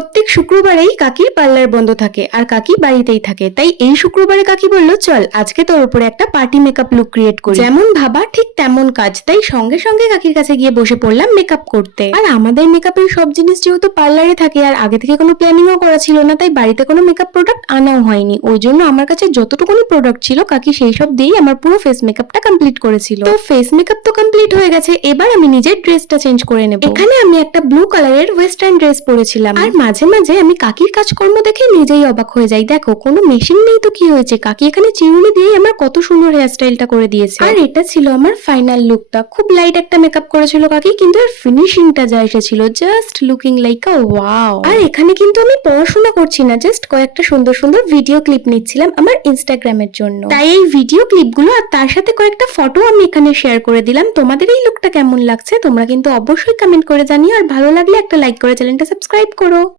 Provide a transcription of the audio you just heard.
প্রত্যেক শুক্রবারেই কাকির পার্লার বন্ধ থাকে আর কাকি বাড়িতেই থাকে, তাই এই শুক্রবারে কাকি বলল চল আজকে তোর উপরে একটা পার্টি মেকআপ লুক ক্রিয়েট করি। যেমন ভাবা ঠিক তেমন কাজ, তাই সঙ্গে সঙ্গে কাকির কাছে গিয়ে বসে পড়লাম মেকআপ করতে। আর আমাদের মেকআপের সব জিনিস যেহেতু পার্লারে থাকে আর আগে থেকে কোনো প্ল্যানিংও করা ছিল না, তাই বাড়িতে কোনো মেকআপ প্রোডাক্ট আনাও হয়নি। ওই জন্য আমার কাছে যতটুকুনি প্রোডাক্ট ছিল কাকি সেই সব দিয়েই আমার পুরো ফেস মেকআপটা কমপ্লিট করেছিল। তো ফেস মেকআপ তো কমপ্লিট হয়ে গেছে, এবার আমি নিজের ড্রেসটা চেঞ্জ করে নেব। এখানে আমি একটা ব্লু কালারের ওয়েস্টার্ন ড্রেস পরেছিলাম আর মাঝে মাঝে আমি কাকির কাজকর্ম দেখে নিজেই অবাক হয়ে যাই। দেখো কোনো মেশিন নেই তো কি হয়েছে, কাকি এখানে চিরুনি দিয়ে আমার কত সুন্দর হেয়ার স্টাইলটা করে দিয়েছে। আর এটা ছিল আমার ফাইনাল লুকটা। খুব লাইট একটা মেকআপ করেছিল কাকি, কিন্তু এর ফিনিশিংটা যা এসেছিল জাস্ট লুকিং লাইক আ ওয়াও। আর এখানে কিন্তু আমি পড়াশোনা করছি না, জাস্ট কয়েকটা সুন্দর সুন্দর ভিডিও ক্লিপ নিচ্ছিলাম আমার ইনস্টাগ্রামের জন্য। তাই এই ভিডিও ক্লিপগুলো আর তার সাথে কয়েকটা ফটো আমি এখানে শেয়ার করে দিলাম। তোমাদের এই লুকটা কেমন লাগছে তোমরা কিন্তু অবশ্যই কমেন্ট করে জানিও, আর ভালো লাগলে একটা লাইক করে চ্যানেলটা সাবস্ক্রাইব করো।